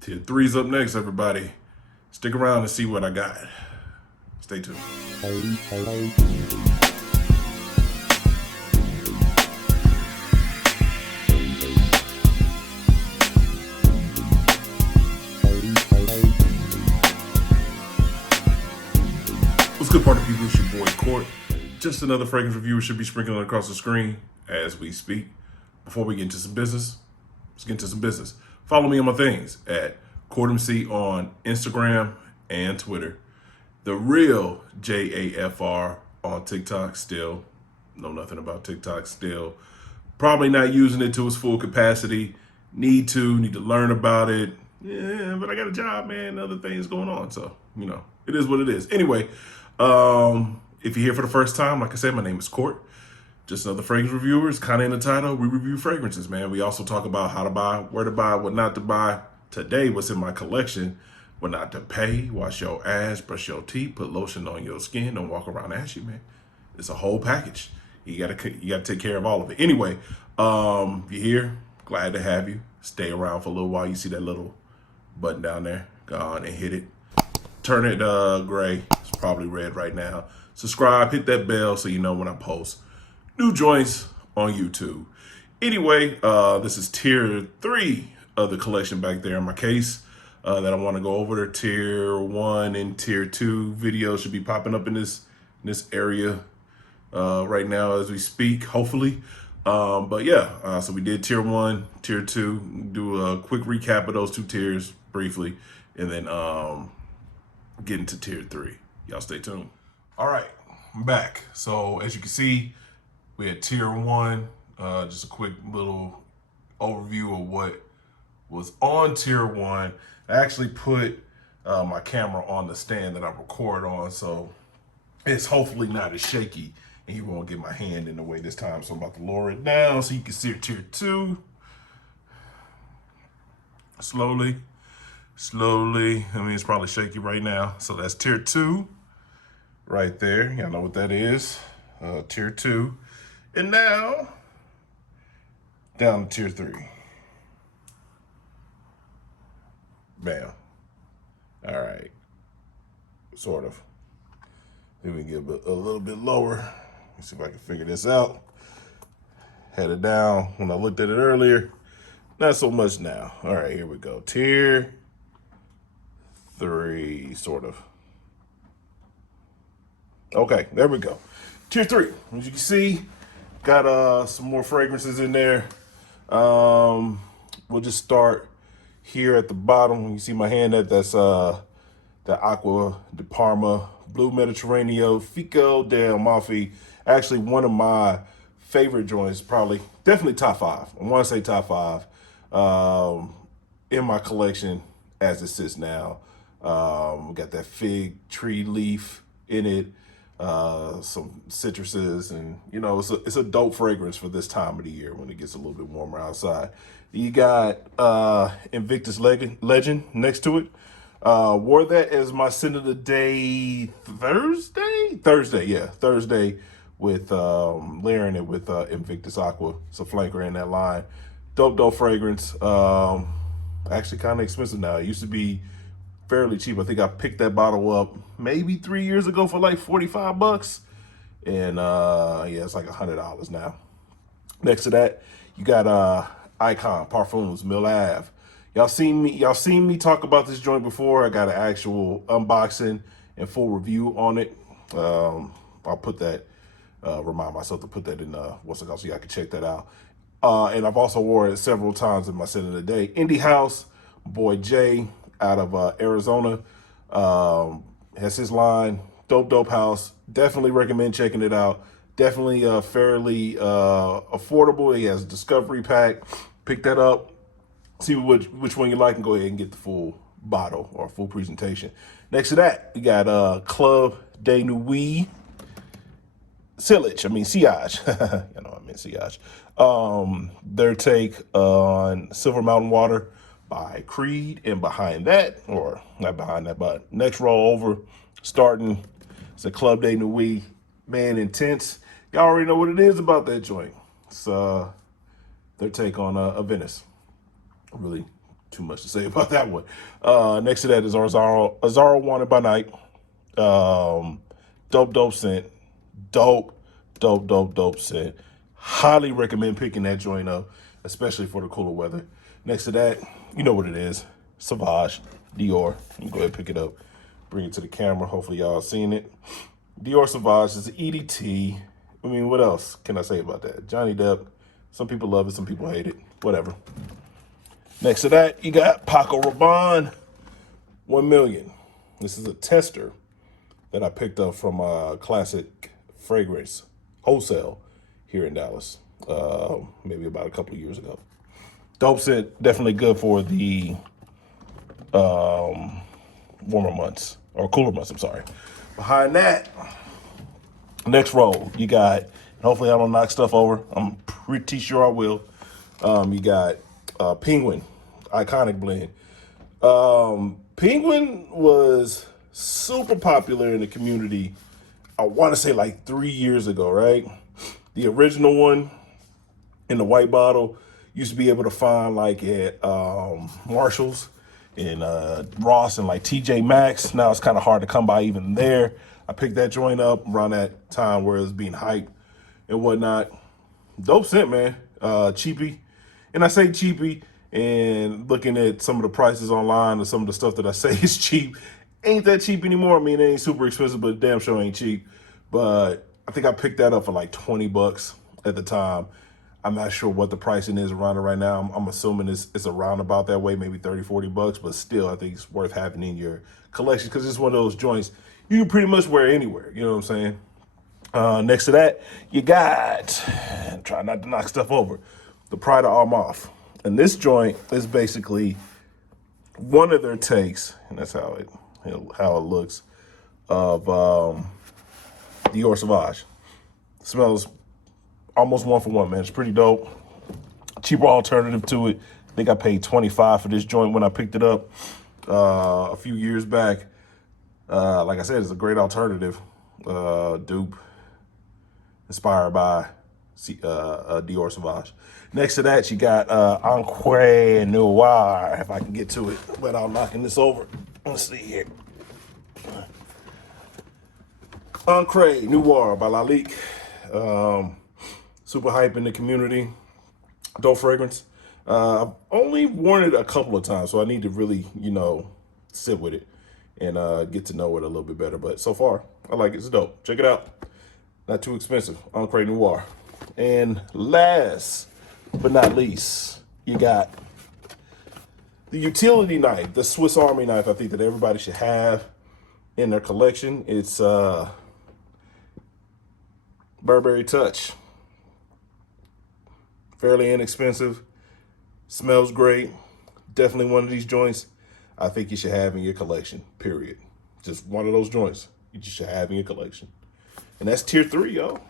Tier 3's up next, everybody. Stick around and see what I got. Stay tuned. What's good, party people? It's your boy Court. Just another fragrance review should be sprinkling across the screen as we speak. Before we get into some business, let's get into some business. Follow me on my things at CourtMC on Instagram and Twitter. The real JAFR on TikTok still. Know nothing about TikTok still. Probably not using it to its full capacity. Need to learn about it. Yeah, but I got a job, man. Other things going on. So, it is what it is. Anyway, if you're here for the first time, like I said, my name is Court. Just another fragrance reviewer. It's kind of in the title. We review fragrances, man. We also talk about how to buy, where to buy, what not to buy. Today, what's in my collection, what not to pay, wash your ass, brush your teeth, put lotion on your skin, don't walk around ashy, man. It's a whole package. You gotta take care of all of it. Anyway, you're here. Glad to have you. Stay around for a little while. You see that little button down there? Go on and hit it. Turn it gray. It's probably red right now. Subscribe, hit that bell so you know when I post new joints on YouTube. Anyway, this is tier 3 of the collection back there in my case that I want to go over. Tier 1 and tier 2 videos should be popping up in this area right now as we speak, hopefully. But yeah, so we did tier 1, tier 2. Do a quick recap of those two tiers briefly, and then get into tier 3. Y'all stay tuned. All right, I'm back. So as you can see, we had tier 1, just a quick little overview of what was on tier 1. I actually put my camera on the stand that I record on, so it's hopefully not as shaky and you won't get my hand in the way this time. So I'm about to lower it down so you can see tier 2. Slowly. I mean, it's probably shaky right now. So that's tier 2 right there. Y'all know what that is. Tier 2. And now, down to tier 3. Bam. All right. Sort of. Then we get a little bit lower. Let's see if I can figure this out. Had it down when I looked at it earlier. Not so much now. All right, here we go. Tier 3, sort of. Okay, there we go. Tier 3. As you can see, got some more fragrances in there. We'll just start here at the bottom. You see my hand, that's the Aqua, the Parma, Blue Mediterraneo, Fico, Mafi. Actually, one of my favorite joints, definitely top 5. I want to say top 5 in my collection as it sits now. We got that fig tree leaf in it. Some citruses, and it's a dope fragrance for this time of the year when it gets a little bit warmer outside. You got Invictus Legend next to it. Wore that as my scent of the day Thursday with layering it with Invictus Aqua. It's a flanker in that line. Dope fragrance. Actually kind of expensive now. It used to be fairly cheap. I think I picked that bottle up maybe 3 years ago for like $45, and yeah, it's like $100 now. Next to that, you got Icon Parfums Mill Ave. Y'all seen me talk about this joint before. I got an actual unboxing and full review on it. I'll put that, remind myself to put that in what's it called, so y'all can check that out. And I've also worn it several times in my scent of the day. Indie House, boy Jay out of Arizona, has his line. Dope house. Definitely recommend checking it out. Definitely fairly affordable. He has a discovery pack. Pick that up. See which one you like and go ahead and get the full bottle or full presentation. Next to that, we got Club de Nuit Sillage. Sillage. Sillage. Their take on Silver Mountain Water by Creed, and behind that, or not behind that, but next row over, starting, it's a Club de Nuit, man, intense. Y'all already know what it is about that joint. It's their take on a Venice. Really too much to say about that one. Next to that is Azaro Wanted by Night. Dope scent. Dope scent. Highly recommend picking that joint up, especially for the cooler weather. Next to that, you know what it is. Savage, Dior. You can go ahead and pick it up. Bring it to the camera. Hopefully y'all seen it. Dior Savage is an EDT. I mean, what else can I say about that? Johnny Depp. Some people love it, some people hate it. Whatever. Next to that, you got Paco Rabanne 1 million. This is a tester that I picked up from Classic Fragrance Wholesale here in Dallas, maybe about a couple of years ago. Dope scent, definitely good for the warmer months, or cooler months, I'm sorry. Behind that, next row, you got, hopefully I don't knock stuff over, I'm pretty sure I will. You got Penguin, iconic blend. Penguin was super popular in the community, I want to say like 3 years ago, right? The original one in the white bottle used to be able to find like at Marshall's and Ross and like TJ Maxx. Now it's kind of hard to come by even there. I picked that joint up around that time where it was being hyped and whatnot. Dope scent, man. Cheapy. And I say cheapy, and looking at some of the prices online and some of the stuff that I say is cheap, ain't that cheap anymore. I mean, it ain't super expensive, but damn sure ain't cheap. But I think I picked that up for like 20 bucks at the time. I'm not sure what the pricing is around it right now. I'm assuming it's around about that way, maybe 30, 40 bucks, but still I think it's worth having in your collection because it's one of those joints you can pretty much wear anywhere, you know what I'm saying? Next to that, you got, try not to knock stuff over, the Prada Armaf. And this joint is basically one of their takes, and that's how it looks, of Dior Savage. Smells almost 1 for 1, man. It's pretty dope. Cheaper alternative to it. I think I paid $25 for this joint when I picked it up a few years back. Like I said, it's a great alternative. Dupe, inspired by Dior Savage. Next to that, you got Aqua Noir, if I can get to it without knocking this over. Let's see here. Aqua Noir by Lalique. Super hype in the community. Dope fragrance. I've only worn it a couple of times, so I need to really, sit with it and get to know it a little bit better. But so far, I like it. It's dope. Check it out. Not too expensive. Aqua Noir. And last but not least, you got the utility knife, the Swiss Army knife. I think that everybody should have in their collection. It's Burberry Touch. Fairly inexpensive. Smells great. Definitely one of these joints I think you should have in your collection, period. Just one of those joints you just should have in your collection. And that's tier 3, yo.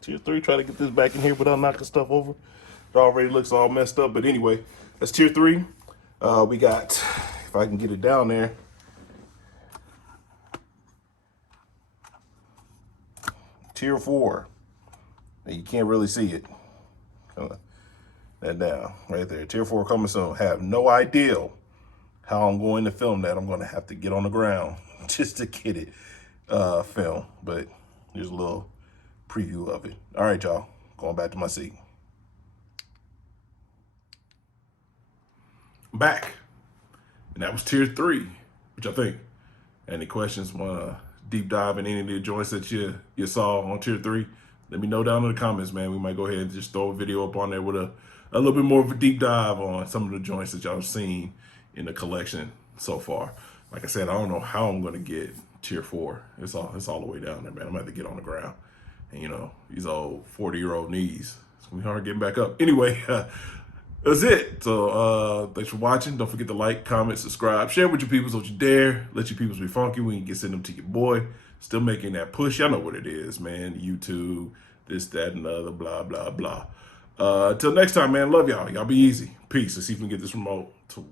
Tier 3, try to get this back in here without knocking stuff over. It already looks all messed up, but anyway, that's tier 3. We got, if I can get it down there, tier 4. You can't really see it. That down right there. Tier 4 coming soon. Have no idea how I'm going to film that. I'm going to have to get on the ground just to get it filmed. But here's a little preview of it. All right, y'all. Going back to my seat. I'm back. And that was tier 3. What y'all think? Any questions? Want to deep dive in any of the joints that you saw on tier 3? Let me know down in the comments, man. We might go ahead and just throw a video up on there with a little bit more of a deep dive on some of the joints that y'all have seen in the collection so far. Like I said, I don't know how I'm going to get tier 4. It's all the way down there, man. I'm going to have to get on the ground. And, these old 40-year-old knees, it's going to be hard getting back up. Anyway, that's it. So thanks for watching. Don't forget to like, comment, subscribe, share with your peoples. Don't you dare let your peoples be funky when you can send them to your boy. Still making that push. Y'all know what it is, man. YouTube, this, that, and the other, blah, blah, blah. Till next time, man. Love y'all. Y'all be easy. Peace. Let's see if we can get this remote to work.